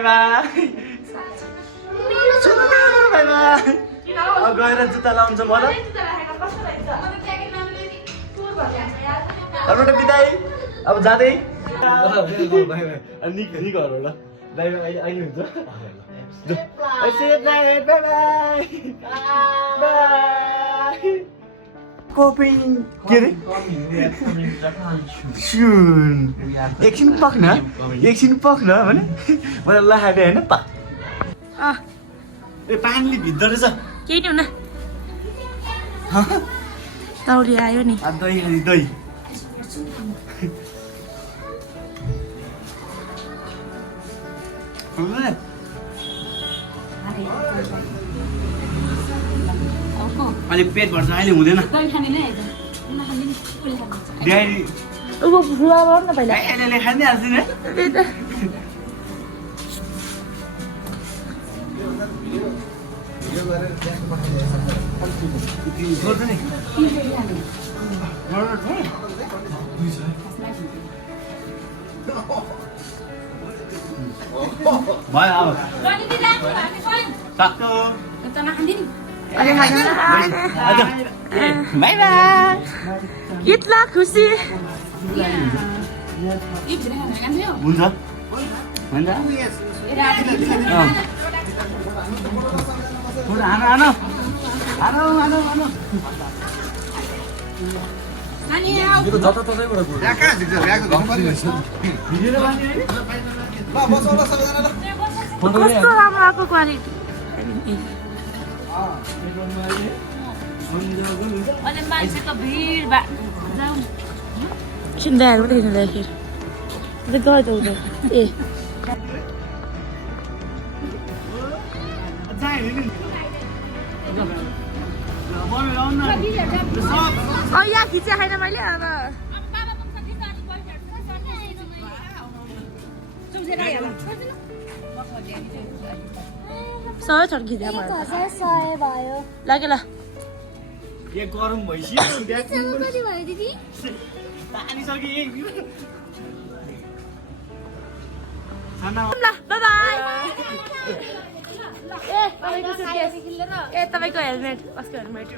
by by by by अब गएर जुत्ता लाउँछ मलाई अरूबाट बिदाई अब जाँदै निकोहरूलाई बाई बाई अहिले हुन्छ कोपिङ के अरे एकछिन पख्न भने मलाई लाहाले होइन पा ए पानीले भिज्दो रहेछ केही नि हुन तौली आयो नि दही दही अलि पेट भर्छ अहिले हुँदैन अहिले खाँदै हाल्छु नि भयो अब सक्यो बाई बाई कितना खुसी हुन्छ कस्तो राम्रो आएको क्वालिटी अनि मान्छेको भिड सुन्दाहरू पनि देख्दाखेरि गयो त ए यहाँ खिचे खाएन मैले अब सय छन् खिचे भयो लाग्यो ल ए गरम भइसक्यो पानी सक्यो ए तपाईँको हेलमेट कसको हेलमेट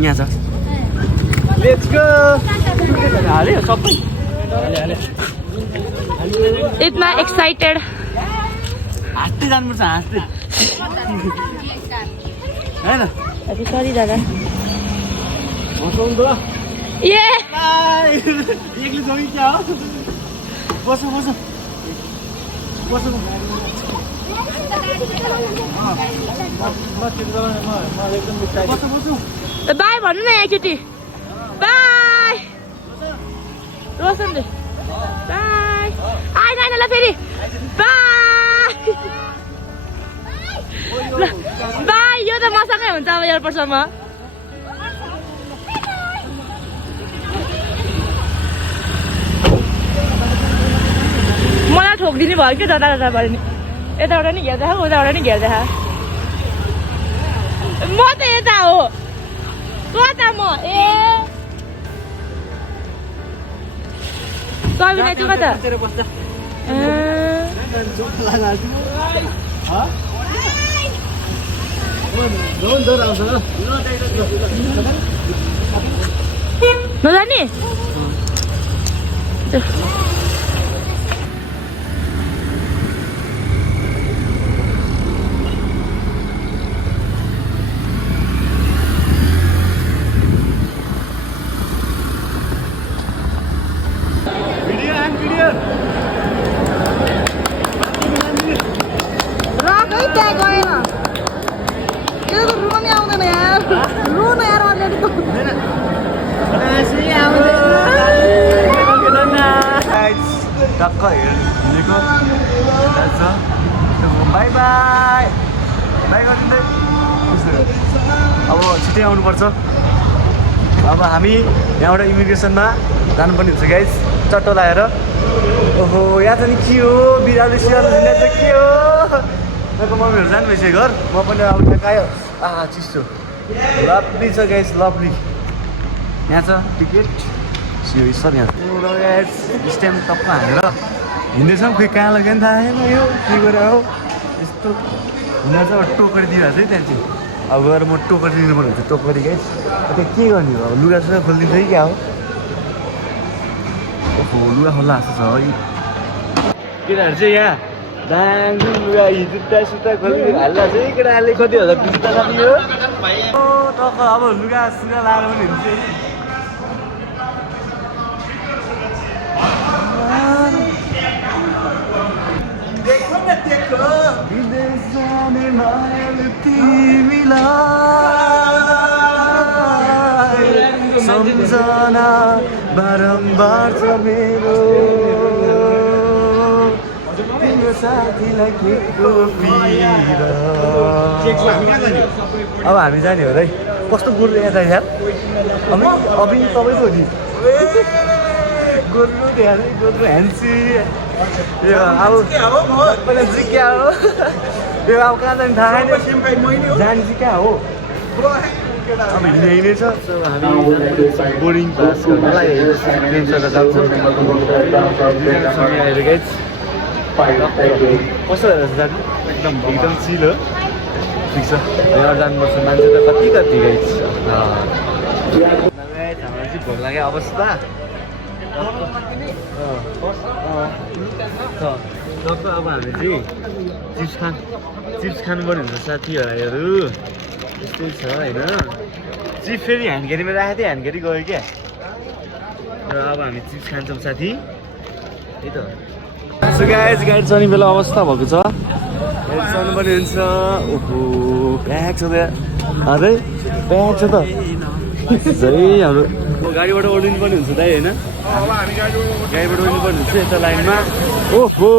यहाँ छ लेट्स गो हाल्यो सबै इतना एक्साइटेड हाँस्दै जानुपर्छ हाँस्दै होइन अभी सरी दादा हँसाउनु त ए एक्लै जाउँ क्या हो बस बस बस बाई भन्नु न एकचोटि बाई रोशनले बाई आएन आएन ल फेरि बाई बाई यो त मसँगै हुन्छ अब एयरपोर्टसम्म मलाई ठोकिदिनु भयो कि जता जता भयो नि यताबाट नि घेर्दै उताबाट नि घेर्दै म त यता हो कता म ए कविना चाहिँ कता नजाने टक्क हिँडेको बाई बाई बाई गरिदिँदै अब छिटै आउनुपर्छ अब हामी यहाँबाट इमिग्रेसनमा जानुपर्ने हुन्छ गाइस चट्टो लगाएर ओहो यहाँ त नि के हो बिरालो सिरालो झुन्डा चाहिँ के हो मेरो मम्मीहरू जानु भइसक्यो घर म पनि अब त्यहाँ आयो चिसो लभली छ गाइस लभली यहाँ छ टिकट यो स्तर यहाँ स्ट्याम्प टप्प हानेर हिँड्दैछौँ खोइ कहाँ लाग्यो नि थाहा छैन यो के गरेर हो यस्तो हुन चाहिँ अब टोकरी दिइरहेको छ है त्यहाँ चाहिँ अब गएर म टोकरी दिनु पर्ने हुन्छ टोकरी गाइस त्यो के गर्ने हो अब लुगा सुगा खोलिदिन्छ कि क्या हो ओहो लुगा खोल्ला जस्तो छ है केटाहरू चाहिँ यहाँ दाङ लुगा जुत्ता सुत्ता खोलिदिनु हाल्दा चाहिँ केटाहरूले कति हजार जुत्ता लाग्ने हो टक्क अब लुगा सुगा लाएर पनि हुन्छ विदेश जाने मायालु तिमीलाई सम्झना बारम्बार छ मेरो तिम्रो साथीलाई केको पिर अब हामी जाने हो है कस्तो गोरु यहाँ जाने यार अबि तपाईँको नि गोरु ध्यान गोरु ह्यान्सी यो अब पहिला चाहिँ क्या हो यो अब कहाँ जाने थाहा छैन जाने चाहिँ कहाँ हो अब हिँड्ने छ हामी बोर्डिङ पास गर्नलाई प्लेन्सबाट जान्छौँ आएर गाइज कस्तो भइरहेछ दाजु एकदम चिल हो ठिक छ यहाँ जानुपर्छ मान्छे त कति गाइज हाम्रो चाहिँ भोक लाग्यो अवस्था टक्क अब हामी चाहिँ चिप्स खानुपर्ने हुन्छ साथीभाइहरू यस्तै छ होइन चिप्स फेरि ह्यान्ड राखेको थिएँ ह्यान्ड गयो क्या र अब हामी चिप्स खान्छौँ साथी त्यही त सो गाइज गाडी चढ्ने बेला अवस्था भएको छ गाडी चढ्नुपर्ने हुन्छ ओहो प्याक छ त्यहाँ अरे प्याक छ त झै हाम्रो गाडीबाट ओर्लिनु पर्ने हुन्छ दाइ होइन गाडीबाट ओर्लिनु पर्ने हुन्छ यता लाइनमा ओहो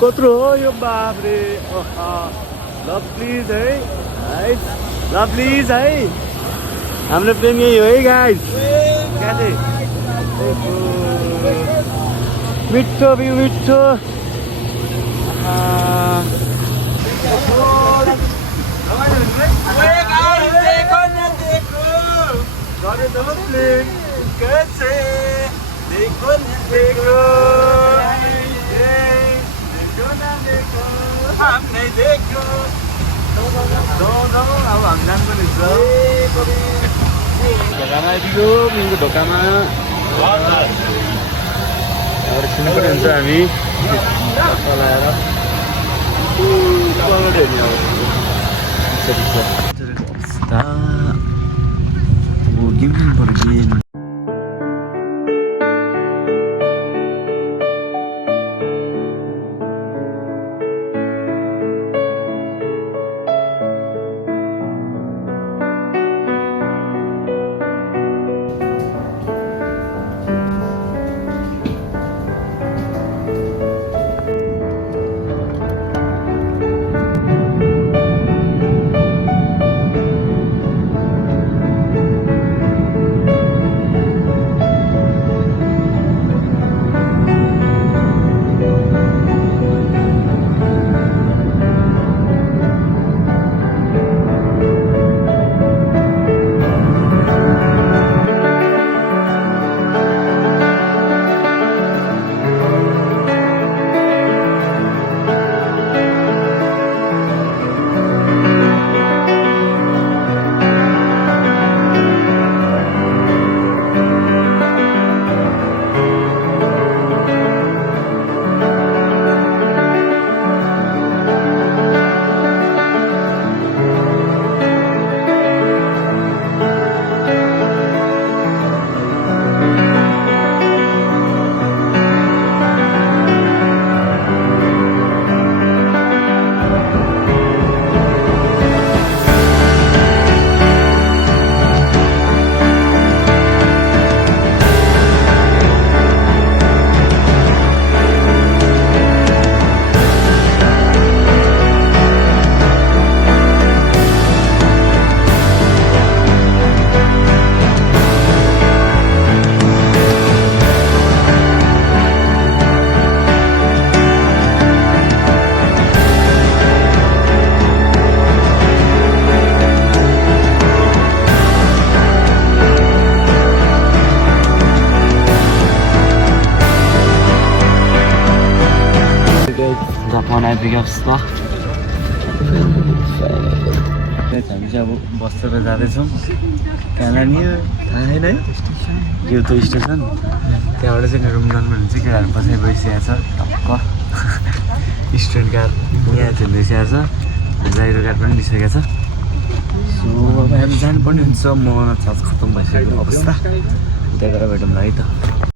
कत्रो हो यो बाफ्रे ल प्लिज है ल प्लिज है हाम्रो प्लेन यही हो है गाइज क्या चाहिँ मिठो बिउ मिठो कैसे देखो न देखो देखो न देखो हमने देखो अब हामी जानुपर्ने हुन्छ ढोकामा आइदियो मिनको ढोकामा छिन्नुपर्ने हुन्छ हामी चलाएर गेम खेल्नु पर्यो गेम बनाए पिकअप्स त हामी चाहिँ अब बस चढेर जाँदैछौँ कहाँ लाने थाहा छैन है यो त स्टेसन त्यहाँबाट चाहिँ रुम जानु भने चाहिँ केटाहरू पछाडि गइसकेको छ टक्क स्टुडेन्ट कार यहाँ चाहिँ ल्याइसकेको छ जाइरो कार पनि लिइसकेको छ सो अब हामी जानुपर्ने हुन्छ म चार्ज खत्तम भइसकेको अवस्था त्यहाँ गएर भेटौँला है त